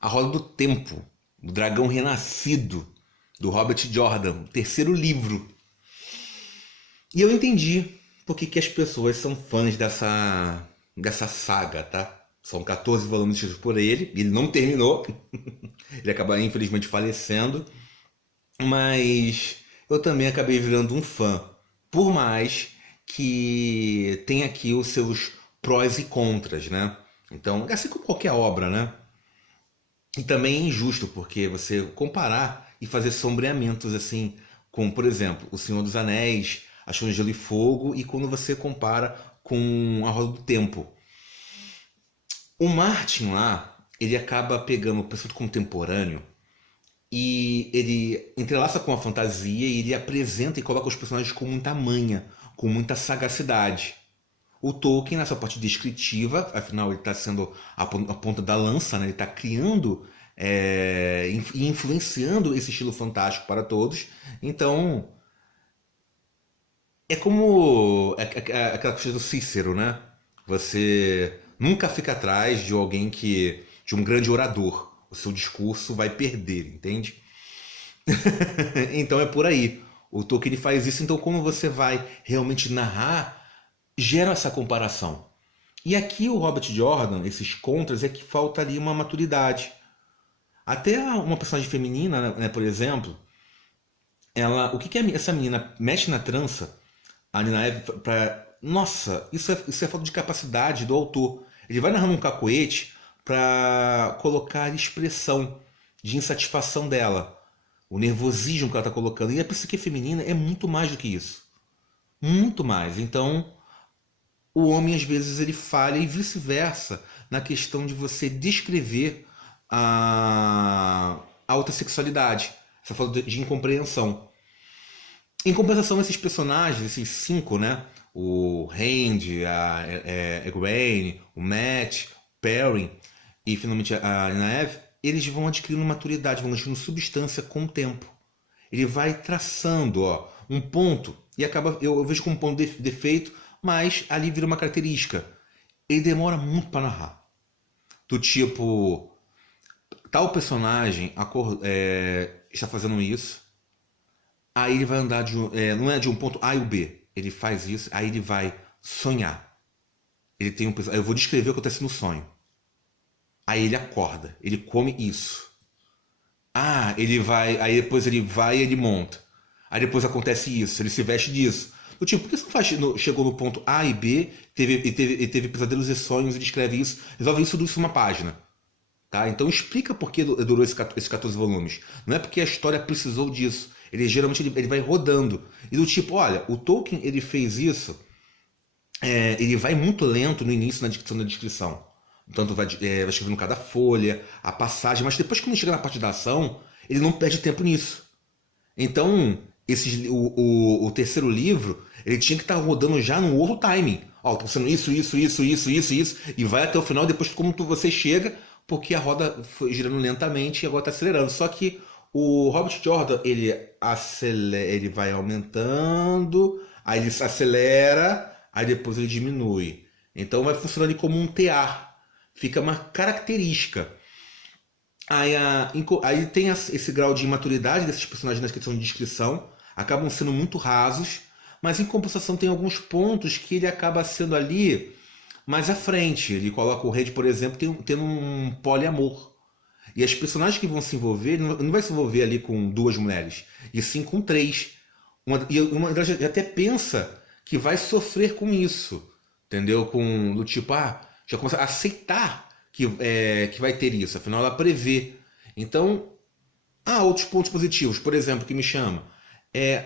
A Roda do Tempo, o Dragão Renascido, do Robert Jordan, o terceiro livro. E eu entendi por que as pessoas são fãs dessa saga, tá? São 14 volumes escritos por ele não terminou. Ele acaba, infelizmente, falecendo. Mas eu também acabei virando um fã. Por mais que tenha aqui os seus prós e contras, né? Então, assim como qualquer obra, né? E também é injusto, porque você comparar e fazer sombreamentos assim, como, por exemplo, O Senhor dos Anéis, A Chama de Gelo e Fogo, e quando você compara com A Roda do Tempo. O Martin lá, ele acaba pegando o pensamento contemporâneo e ele entrelaça com a fantasia e ele apresenta e coloca os personagens com muita manha, com muita sagacidade. O Tolkien, nessa parte descritiva, afinal ele está sendo a ponta da lança, né? Ele está criando e influenciando esse estilo fantástico para todos. Então, é como aquela coisa do Cícero, né? Você nunca fica atrás de alguém de um grande orador. O seu discurso vai perder, entende? Então é por aí. O Tolkien ele faz isso, então quando você vai realmente narrar, gera essa comparação. E aqui o Robert Jordan, esses contras, é que falta ali uma maturidade. Até uma personagem feminina, né, por exemplo, ela, o que essa menina mexe na trança, a Nina Eve, pra, nossa, isso é falta de capacidade do autor. Ele vai narrando um cacoete para colocar expressão de insatisfação dela, o nervosismo que ela está colocando. E a psique feminina é muito mais do que isso. Muito mais. Então, o homem às vezes ele falha e vice-versa na questão de você descrever a outra sexualidade. Essa falta de incompreensão. Em compensação, esses personagens, esses cinco, né? O Randy, a Egwene, o Matt, o Perrin e finalmente a Nynaeve, eles vão adquirindo maturidade, vão adquirindo substância com o tempo. Ele vai traçando um ponto e acaba, eu vejo como um ponto de defeito, mas ali vira uma característica. Ele demora muito para narrar. Do tipo, tal personagem está fazendo isso, aí ele vai andar não é de um ponto A e o B. Ele faz isso, aí ele vai sonhar. Ele tem eu vou descrever o que acontece no sonho. Aí ele acorda, ele come isso. Ah, ele vai, aí depois ele vai e ele monta. Aí depois acontece isso, ele se veste disso. Do tipo, por que você não faz, chegou no ponto A e B, teve pesadelos e sonhos e descreve isso, resolve isso tudo isso numa página. Tá? Então explica por que durou esses 14 volumes. Não é porque a história precisou disso. Ele geralmente ele vai rodando. E do tipo, olha, o Tolkien ele fez isso, ele vai muito lento no início na dicção da descrição. Tanto vai escrevendo cada folha, a passagem, mas depois quando chega na parte da ação, ele não perde tempo nisso. Então, o terceiro livro, ele tinha que estar rodando já no outro timing. Ó, tô fazendo isso, e vai até o final, depois como você chega, porque a roda foi girando lentamente e agora está acelerando. Só que o Robert Jordan, ele vai aumentando, aí ele acelera, aí depois ele diminui. Então vai funcionando como um TA. Fica uma característica. Aí tem esse grau de imaturidade desses personagens na questão de descrição. Acabam sendo muito rasos, mas em compensação tem alguns pontos que ele acaba sendo ali mais à frente. Ele coloca o Red, por exemplo, tendo um poliamor. E as personagens que vão se envolver, não vai se envolver ali com duas mulheres, e sim com três. Uma delas até pensa que vai sofrer com isso. Entendeu? Do tipo, já começa a aceitar que vai ter isso. Afinal, ela prevê. Então, há outros pontos positivos. Por exemplo, que me chama.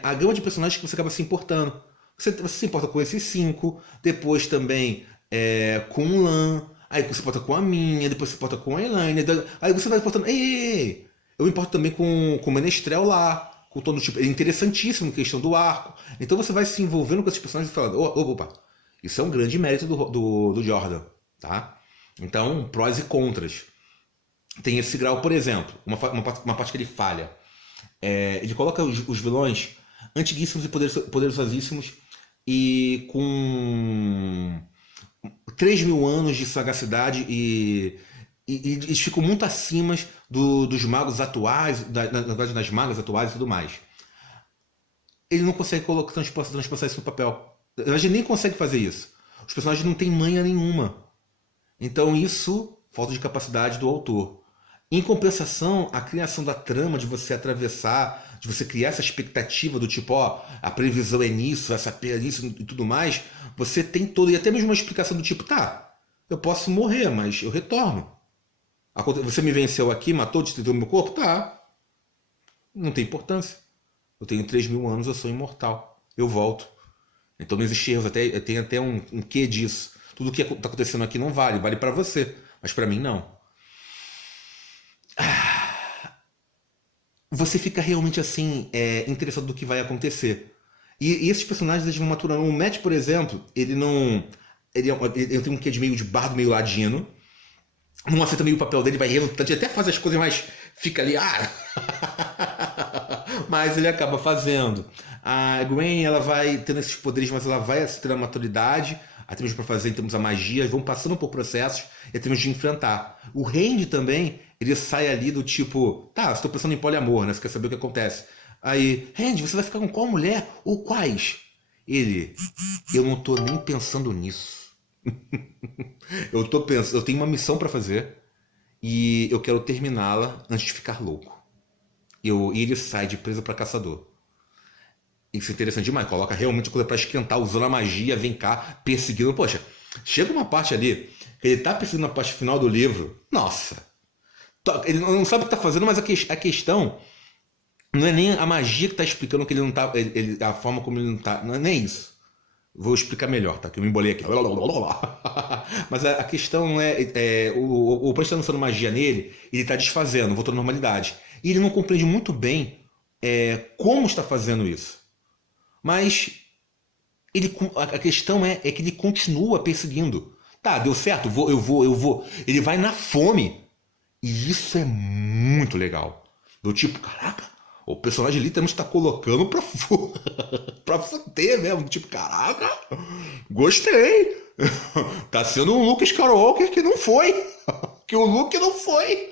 A gama de personagens que você acaba se importando. Você se importa com esses 5. Depois também com o Lan. Aí você importa com a minha. Depois você importa com a Elaine. Aí você vai importando. Ei. Eu me importo também com o Menestrel lá. Com todo tipo. É interessantíssimo a questão do arco. Então você vai se envolvendo com esses personagens e falando: opa. Isso é um grande mérito do Jordan, tá? Então, prós e contras. Tem esse grau, por exemplo, uma parte que ele falha. Ele coloca os vilões antiguíssimos e poderosíssimos e com 3.000 anos de sagacidade E eles ficam muito acima dos magos atuais, na verdade das magas atuais e tudo mais. Ele não consegue transpassar isso no papel. A gente nem consegue fazer isso. Os personagens não têm manha nenhuma. Então isso, falta de capacidade do autor. Em compensação, a criação da trama, de você atravessar, de você criar essa expectativa do tipo, ó, a previsão é nisso, essa pena é nisso e tudo mais, você tem todo, e até mesmo uma explicação do tipo, tá, eu posso morrer, mas eu retorno. Você me venceu aqui, matou, destruiu meu corpo? Tá. Não tem importância. Eu tenho 3.000 anos, eu sou imortal. Eu volto. Então não existe erros, tem até um quê disso. Tudo que está acontecendo aqui não vale, vale para você, mas para mim não. Você fica realmente assim, interessado do que vai acontecer. E esses personagens eles vão maturando. O Matt, por exemplo, ele não. Ele tem um quê de meio de bardo, meio ladino. Não aceita meio o papel dele, vai relutante, até faz as coisas, mas fica ali. Mas ele acaba fazendo. A Gwen, ela vai tendo esses poderes, mas ela vai tendo a maturidade, até mesmo para fazer em termos da magia, vão passando por processos em termos de enfrentar. O Randy também, ele sai ali do tipo, tá, estou pensando em poliamor, né? Você quer saber o que acontece. Aí, Randy, você vai ficar com qual mulher? Ou quais? Ele, eu não tô nem pensando nisso. Eu tenho uma missão para fazer e eu quero terminá-la antes de ficar louco. E ele sai de presa para caçador. Isso é interessante demais. Coloca realmente a coisa para esquentar, usando a magia, vem cá, perseguindo. Poxa, chega uma parte ali, que ele tá perseguindo na parte final do livro. Nossa! Ele não sabe o que tá fazendo, mas a questão não é nem a magia que tá explicando que ele não tá. A forma como ele não tá. Não é nem isso. Vou explicar melhor, tá? Que eu me embolei aqui. Mas a questão não é. O Punch está lançando magia nele, ele está desfazendo, voltando à normalidade. E ele não compreende muito bem como está fazendo isso. Mas a questão é que ele continua perseguindo. Tá, deu certo, eu vou. Ele vai na fome. E isso é muito legal. Do tipo, caraca, o personagem literalmente está colocando pra fuder mesmo. Tipo, caraca, gostei. Tá sendo um Luke Skywalker que não foi. Que o Luke não foi.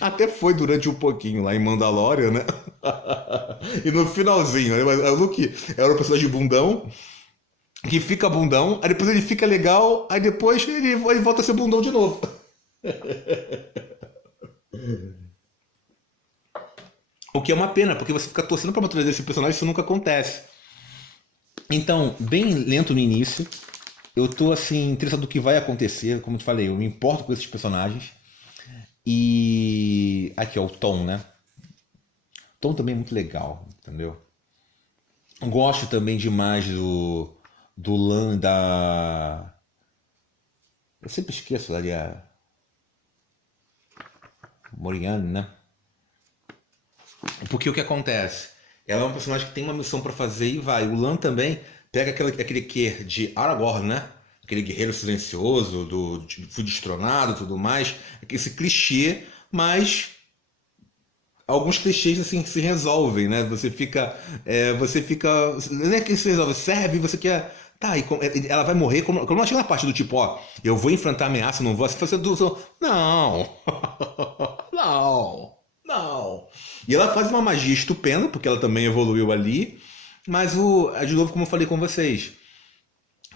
Até foi durante um pouquinho lá em Mandalorian, né? E no finalzinho, né? Mas o Luke era um personagem bundão, que fica bundão, aí depois ele fica legal, aí depois ele volta a ser bundão de novo. O que é uma pena, porque você fica torcendo pra maturidade desse personagem e isso nunca acontece. Então, bem lento no início, eu tô assim, interessado no que vai acontecer, como eu te falei, eu me importo com esses personagens. E aqui, ó, o Tom, né? O Tom também é muito legal, entendeu? Gosto também demais do Lan da... Eu sempre esqueço ali a Moriane, né? Porque o que acontece? Ela é um personagem que tem uma missão pra fazer e vai. O Lan também pega aquele quê de Aragorn, né? Aquele guerreiro silencioso, fui destronado e tudo mais. Esse clichê, mas alguns clichês assim se resolvem, né? Você fica. Não é que se resolve, serve, você quer. Tá, ela vai morrer. Como ela chega na parte do tipo, ó, eu vou enfrentar a ameaça, não vou. Você não! Não! Não! E ela faz uma magia estupenda, porque ela também evoluiu ali. Mas de novo, como eu falei com vocês,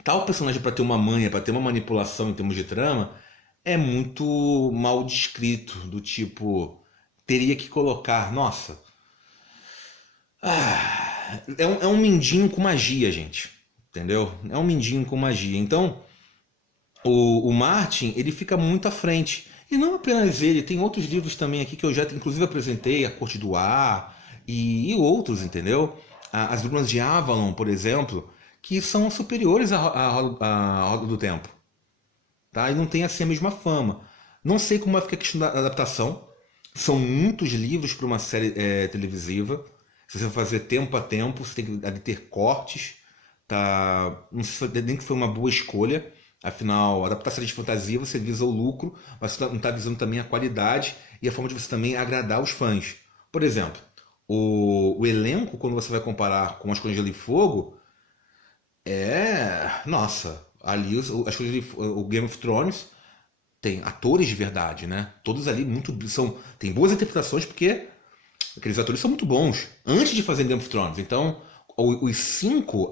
tal personagem para ter uma manha, para ter uma manipulação em termos de trama, é muito mal descrito. Do tipo, teria que colocar. Nossa. É um mindinho com magia, gente. Entendeu? É um mindinho com magia. Então, o Martin, ele fica muito à frente. E não apenas ele, tem outros livros também aqui que eu já inclusive apresentei, A Corte do Ar e outros, entendeu? As Brumas de Avalon, por exemplo, que são superiores à Roda do Tempo. Tá? E não tem assim a mesma fama. Não sei como vai ficar a questão da adaptação. São muitos livros para uma série televisiva. Se você for fazer tempo a tempo, você tem que ter cortes. Tá? Não sei nem que foi uma boa escolha. Afinal, adaptar série de fantasia, você visa o lucro, mas você não está visando também a qualidade e a forma de você também agradar os fãs. Por exemplo, o elenco, quando você vai comparar com As Crônicas de Gelo e Fogo, nossa, ali o Game of Thrones tem atores de verdade, né? Todos ali tem boas interpretações porque aqueles atores são muito bons antes de fazer Game of Thrones. Então,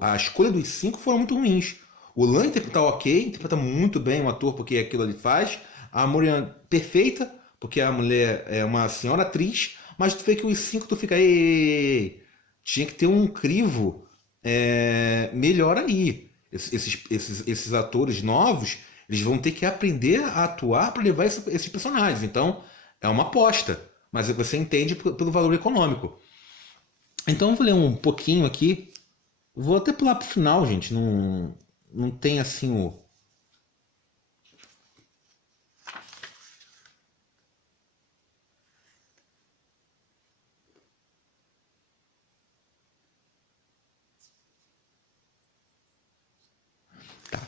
a escolha dos 5 foram muito ruins. O Lan interpreta ok, interpreta muito bem o ator porque aquilo ali faz. A Morian perfeita, porque a mulher é uma senhora atriz, mas tu vê que os 5 tu fica, ei, tinha que ter um crivo melhor aí. Esses atores novos, eles vão ter que aprender a atuar para levar esses personagens. Então, é uma aposta, mas você entende pelo valor econômico. Então, eu vou ler um pouquinho aqui. Vou até pular pro final, gente. Não tem assim o... Tá.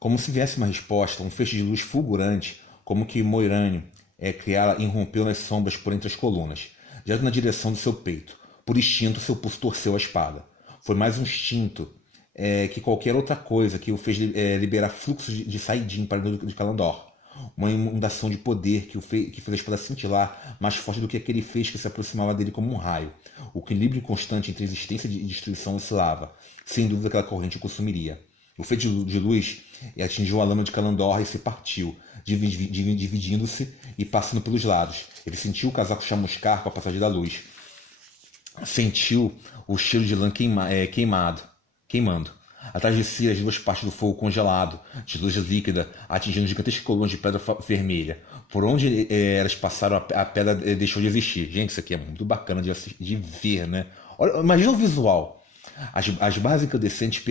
Como se viesse uma resposta, um feixe de luz fulgurante, como que Moirane criá-la irrompeu nas sombras por entre as colunas, direto na direção do seu peito. Por instinto, seu pulso torceu a espada. Foi mais um instinto que qualquer outra coisa que o fez liberar fluxos de Saidin para o de Kalandor. Uma inundação de poder que fez a espada cintilar mais forte do que aquele fez que se aproximava dele como um raio. O equilíbrio constante entre existência e destruição oscilava. Sem dúvida aquela corrente o consumiria. O feito de luz atingiu a lama de Kalandor e se partiu, dividindo-se e passando pelos lados. Ele sentiu o casaco chamuscar com a passagem da luz. Sentiu o cheiro de lã queimando. Atrás de si, as duas partes do fogo congelado, de luz líquida, atingindo gigantescas colunas de pedra vermelha. Por onde elas passaram, a pedra deixou de existir. Gente, isso aqui é muito bacana de ver, né? Olha, imagina o visual. As barras incandescentes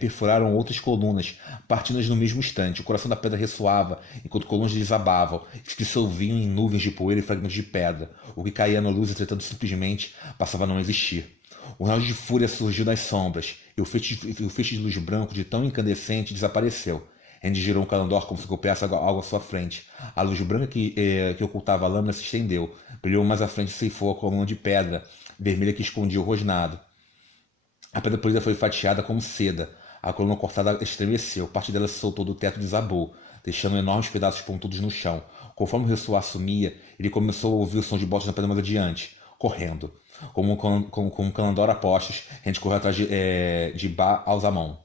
perfuraram outras colunas, partindo-as no mesmo instante. O coração da pedra ressoava, enquanto colunas desabavam, se dissolviam em nuvens de poeira e fragmentos de pedra. O que caía na luz, entretanto, simplesmente passava a não existir. Um raio de fúria surgiu das sombras, e o feixe de luz branco, de tão incandescente, desapareceu. Andy girou um Kalandor como se golpeasse algo à sua frente. A luz branca que ocultava a lâmina se estendeu. Brilhou mais à frente e ceifou a coluna de pedra vermelha que escondia o rosnado. A pedra polida foi fatiada como seda. A coluna cortada estremeceu. Parte dela se soltou do teto e desabou, deixando enormes pedaços pontudos no chão. Conforme o ressoar sumia, ele começou a ouvir o som de botas na pedra mais adiante, correndo. Como um Kalandor a postos, a gente correu atrás de Ba Alzamon.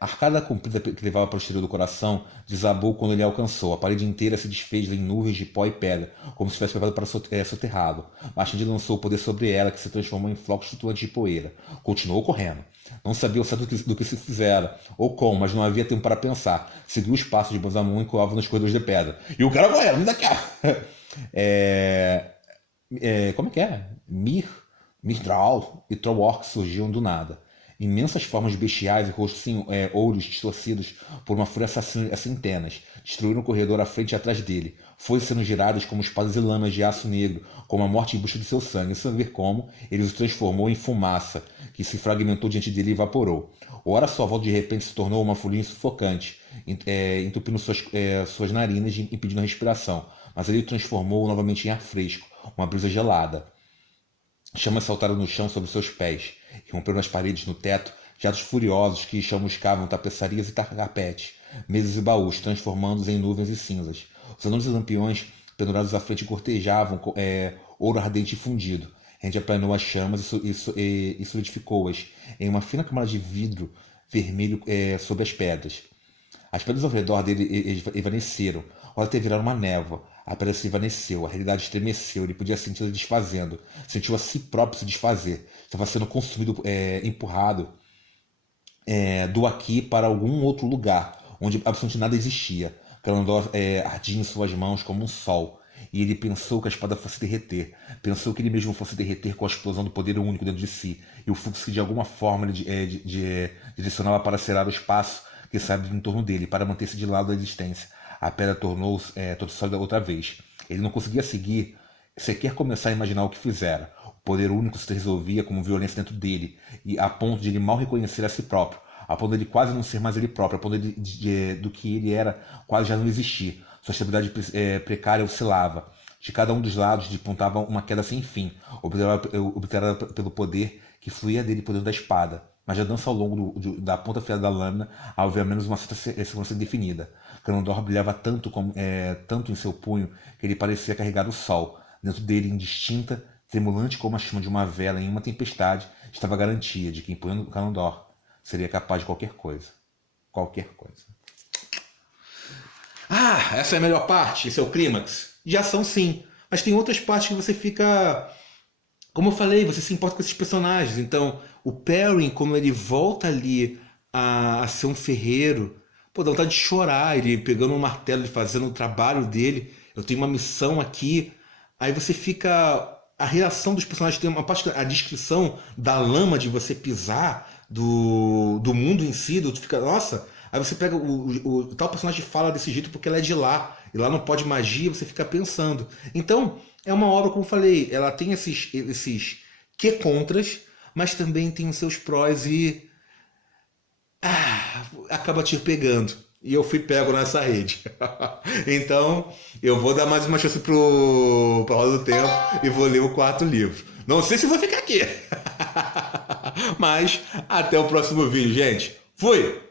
A arcada comprida que levava para o exterior do coração desabou quando ele a alcançou. A parede inteira se desfez em nuvens de pó e pedra, como se tivesse levado para soterrado. Mas Andy lançou o poder sobre ela, que se transformou em flocos flutuantes de poeira. Continuou correndo. Não sabia o certo do que se fizera, ou como, mas não havia tempo para pensar. Seguiu os passos de Banzamun e coava nos corredores de pedra. E o cara correndo, me dá cá! Como é que é? Mithral e Trollork surgiam do nada. Imensas formas bestiais e rostos ouros distorcidos por uma fúria assassina a centenas. Destruíram o corredor à frente e atrás dele. Foram sendo giradas como espadas e lamas de aço negro, como a morte em busca do seu sangue. Sem ver como, ele os transformou em fumaça, que se fragmentou diante dele e evaporou. Ora sua volta de repente se tornou uma folia sufocante, entupindo suas narinas e impedindo a respiração. Mas ele o transformou novamente em ar fresco, uma brisa gelada. Chamas saltaram no chão sob seus pés, e romperam as paredes no teto, jatos furiosos que chamuscavam tapeçarias e tapetes, mesas e baús, transformando-os em nuvens e cinzas. Os anões e lampiões pendurados à frente cortejavam ouro ardente e fundido. Andy aplanou as chamas e solidificou-as em uma fina camada de vidro vermelho sobre as pedras. As pedras ao redor dele evaneceram, ora até viraram uma névoa. A pedra se evaneceu, a realidade estremeceu, ele podia senti-la desfazendo, sentiu a si próprio se desfazer, estava sendo consumido, empurrado do aqui para algum outro lugar, onde absolutamente nada existia. Kalandor ardia em suas mãos como um sol, e ele pensou que a espada fosse derreter, pensou que ele mesmo fosse derreter com a explosão do poder único dentro de si, e o fluxo que de alguma forma ele direcionava para acelerar o espaço que se abriu em torno dele, para manter-se de lado da existência. A pedra tornou-se toda sólida outra vez. Ele não conseguia sequer começar a imaginar o que fizera. O poder único se resolvia como violência dentro dele, e a ponto de ele mal reconhecer a si próprio, a ponto de ele quase não ser mais ele próprio, a ponto do que ele era quase já não existir. Sua estabilidade precária oscilava. De cada um dos lados despontava uma queda sem fim, obterada pelo poder que fluía dele por dentro da espada. mas já dança ao longo da ponta afiada da lâmina ao ver ao menos uma certa segurança definida. Ganondorf brilhava tanto em seu punho que ele parecia carregar o sol. Dentro dele, indistinta, tremulante como a chama de uma vela em uma tempestade, estava a garantia de que, empunhando Ganondorf, seria capaz de qualquer coisa. Qualquer coisa. Ah, essa é a melhor parte? Esse é o clímax? De ação, sim. Mas tem outras partes que você fica... Como eu falei, você se importa com esses personagens. Então, o Perrin, como ele volta ali a ser um ferreiro, pô, dá vontade de chorar. Ele pegando um martelo, ele fazendo o trabalho dele. Eu tenho uma missão aqui. Aí você fica... A reação dos personagens tem uma parte... A descrição da lama de você pisar, do mundo em si, tu fica... Nossa... Aí você pega o tal personagem fala desse jeito porque ela é de lá. E lá não pode magia, você fica pensando. Então, é uma obra, como eu falei, ela tem esses que contras, mas também tem os seus prós e... acaba te pegando. E eu fui pego nessa rede. Então, eu vou dar mais uma chance pra Roda do Tempo e vou ler o 4º livro. Não sei se vou ficar aqui. Mas, até o próximo vídeo, gente. Fui!